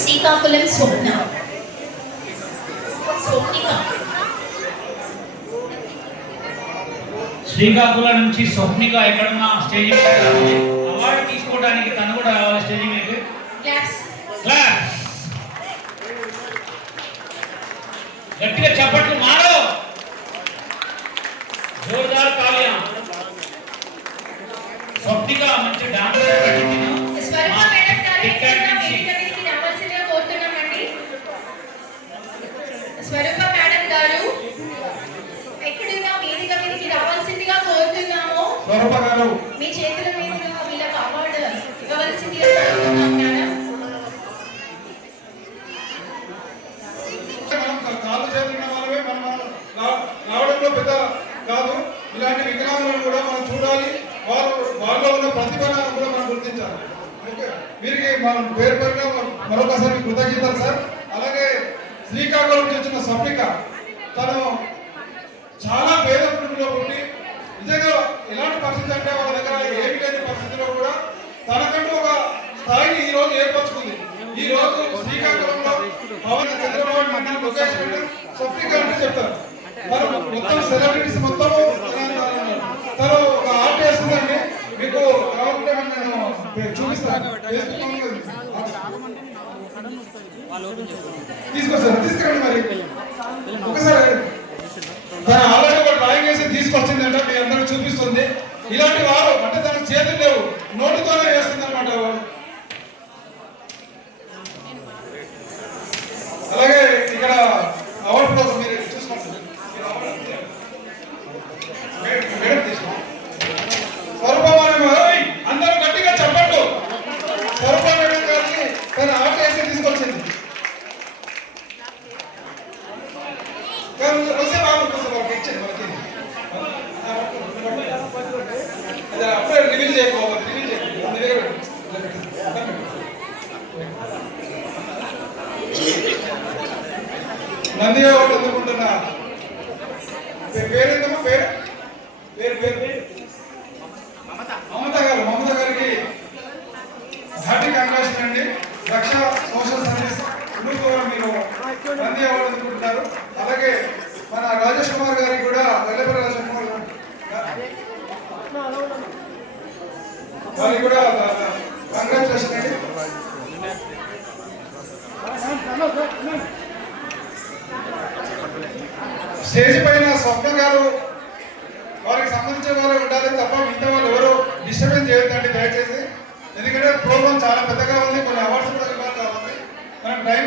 శ్రీకాకుళం స్వప్న స్వప్నిక. శ్రీకాకుళం నుంచి స్వప్నిక ఎక్కడున్నా stage award తీసుకోవడానికి తను కూడా స్టేజ్ మీద గట్టిగా చప్పట్లు మారో జోర్దార్ తాలియా. స్వప్నిక మంచి డాన్సర్ స్వరూప మేడం గారు ఎక్కడున్నా వేదిక మీదకి రావాల్సిందిగా కోరుతున్నాము. స్వరూప గారు మీ చేతుల మీదుగా వీళ్ళకి అవార్డు ఇవ్వవలసిందిగా కోరుతున్నాం మేడం. కాలు చేతున్న వాళ్ళమే మనం రావడంలో పెద్ద కాదు. ఇలాంటి వికలాంగులను కూడా మనం చూడాలి. వాళ్ళలో ఉన్న ప్రతిభను కూడా మనం గుర్తించాలి. వీరికి మనం పేరు పేరుగా మరొకసారి కృతజ్ఞతలు సార్. అలాగే శ్రీకాకుళం నుంచి వచ్చిన స్వప్నిక తను చాలా పేద కుటుంబంలో పుట్టి నిజంగా ఎలాంటి పరిస్థితి అంటే వాళ్ళ దగ్గర ఏమి లేని పరిస్థితిలో కూడా తనకంటూ ఒక స్థాయిని ఈ రోజు ఏర్పరచుకుంది. ఈ రోజు శ్రీకాకుళంలో పవన్ చంద్రబాబు నాయుడు లొకేషన్ స్వప్నిక అంటే చెప్తారు. తను మొత్తం సెలబ్రిటీస్ మొత్తము తను ఒక ఆర్ట్ చేస్తుందండి. మీకు కావాలంటే నేను చూపిస్తాను. తీసుకొచ్చారు తీసుకురండి. మరి ఒకసారి తన ఆల్రెడీ ఒక డ్రాయింగ్ వేసి తీసుకొచ్చిందంటే మీ అందరికి చూపిస్తుంది. ఇలాంటి వారు అంటే తన చేతులు లేవు, నోటితోనే వేస్తుంది అనమాట. అలాగే ఇక్కడ అవార్డు కోసం మీరు చూసుకోండి. స్వరూప అందరూ గట్టిగా చెప్పండు. స్వరూప మేడం గారికి తన ఆర్ట్ వేసి తీసుకొచ్చింది. అప్పుడే రివీల్ చేయకపోవాలి. నంది అవార్డు అందుకుంటున్నా పేరేందమ్మా? పేరు పేరు పేరు మమత గారికి హార్టీ కంగ్రాచులేషన్ అండి. రక్ష సోషల్ సర్వీస్ కూడా మీరు నంది అవార్డు అందుకుంటున్నారు. అలాగే మన రాజేష్ కుమార్ గారికి కూడా వెల్లపల్లి రాజేష్ కుమార్ వారికి కూడా కంగ్రాచులేషన్ అండి. స్టేజ్ పైన స్వప్న గారు వారికి సంబంధించిన వారు ఉండాలి తప్ప మిగతా వాళ్ళు ఎవరు డిస్టర్బెన్స్ చేయొద్దండి దయచేసి. ఎందుకంటే ప్రోగ్రామ్ చాలా పెద్దగా ఉంది, కొన్ని అవార్డ్స్ కూడా ఇవ్వాలి కాబట్టి మనం టైం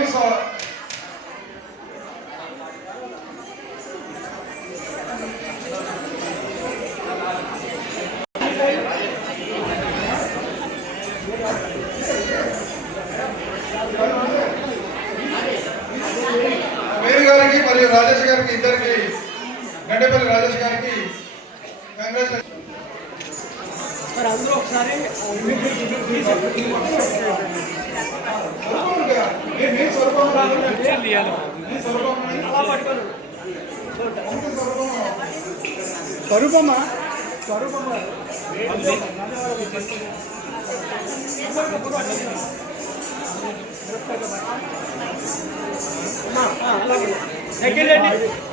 వేణు గారికి మరియు రాజేష్ గారికి ఇద్దరికి గండేపల్లి రాజేష్ గారికి కంగ్రాచులేషన్. స్వరూపమా స్వరూపమా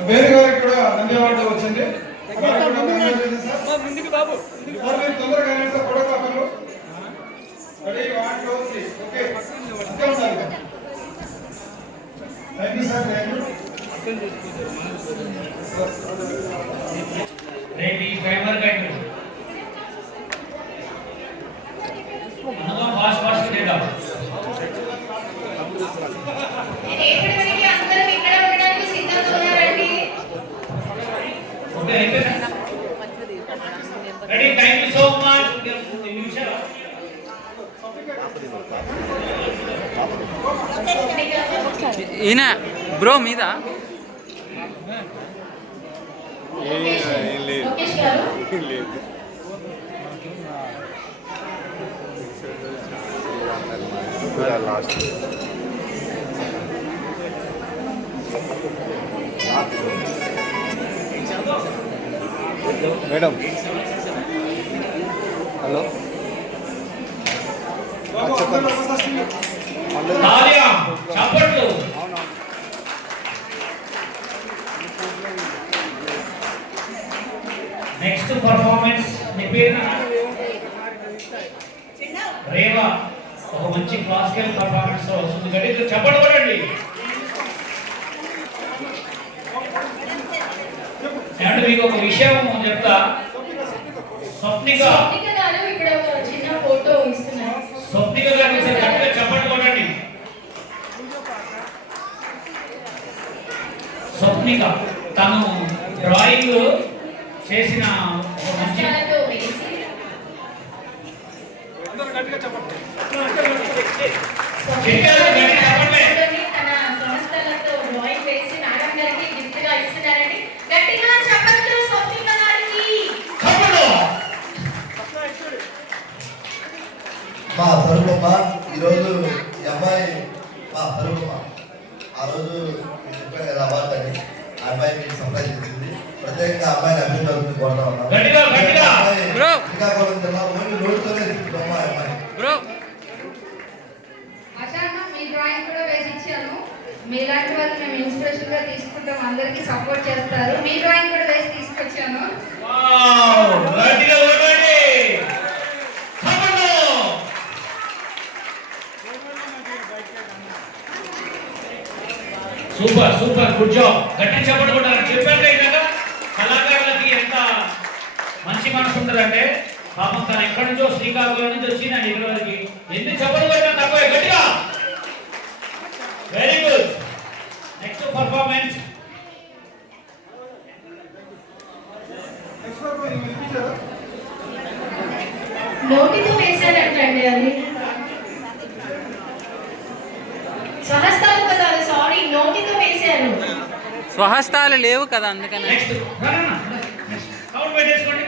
వేరే గారికి కూడా ధన్యవాదాలు వచ్చింది. ముందుకు బాబు తొందరగా ఫోటోగ్రాఫర్లు ready 1 2 3 okay. Thank you sir. Thank you. Ready timer काट दो अनुगम फास्ट फास्ट देगा రేపటికి అందరూ ఇక్కడ ఉండడానికి సిద్ధంగా ఉన్నారండి. Okay ready thank you so much. ఈయన బ్రో మీద మేడం హలో తాలియా మంచి క్లాసికల్ పర్ఫార్మెన్స్ వస్తుంది గట్టిగా చెప్పండి కొట్టండి. అంటే మీకు ఒక విషయం చెప్తా. స్వప్నిక గారు ఇక్కడ ఒక చిన్న ఫోటో ఇస్తున్నారు. స్వప్నిక గారు గట్టిగా చెప్పండి కొట్టండి. స్వప్నిక తను డ్రాయింగ్ చేసిన ఒక మంచి సంస్థలతో వేసి తన సంస్థలతో డ్రాయింగ్ వేసి మేడం గారికి గిఫ్ట్ గా ఇస్తున్నారని గట్టిగా చెప్పండి స్వప్నిక గారికి. మా స్వరూపమ్మ ఈరోజు ఈ అమ్మాయి మా స్వరూపమ్మ ఆ రోజు మీరు చెప్పారు కదా అవార్డు అని ఆ అమ్మాయి మీకు సప్లై చేసింది. ప్రత్యేకంగా అమ్మాయిని అభినందనలు కోరుతా ఉన్నాం. శ్రీకాకుళం జిల్లా ఓన్లీ రోడ్తోనే అమ్మాయి బ్రో అచాన మీ డ్రాయింగ్ కూడా వేసి ఇచ్చాను. మీలాంటి వాళ్ళు మేము ఇన్స్పిరేషన్ గా తీసుకుంటాం, అందరికి సపోర్ట్ చేస్తారు. మీ డ్రాయింగ్ కూడా వేసి తీసుకొచ్చాను. Super super good job. గట్టి చెప్పండి కూడా చెప్పాక ఇలాగా కళాకారులకి ఎంత మంచి మనసు ఉంటుందంటే పాపం తను ఎక్కడి నుంచో శ్రీకాకుళం నుంచి వచ్చి నేను ఇక్కడ వరకు ఎన్ని చెప్పలు కొట్టినా తక్కువ. గట్టిగా వెరీ గుడ్. నెక్స్ట్ పర్ఫార్మెన్స్ నోటితో వేశారంటండి అది. సహస్తాలు కదా, సారీ నోటితో వేశారు. స్వహస్తాలు లేవు కదా అందుకని. నెక్స్ట్ కౌంట్ పెట్టేసుకోండి.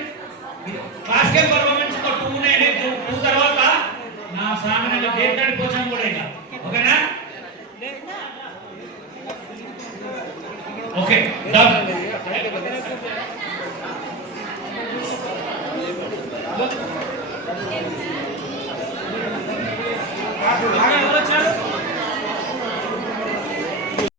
క్లాసికల్ పర్ఫార్మెన్స్ ఒక 2 తర్వాత నా సామాన్యంగా దేంటాడి కోసం కూడా ఇంకా ఓకేనా? Okay done. ఆగండి.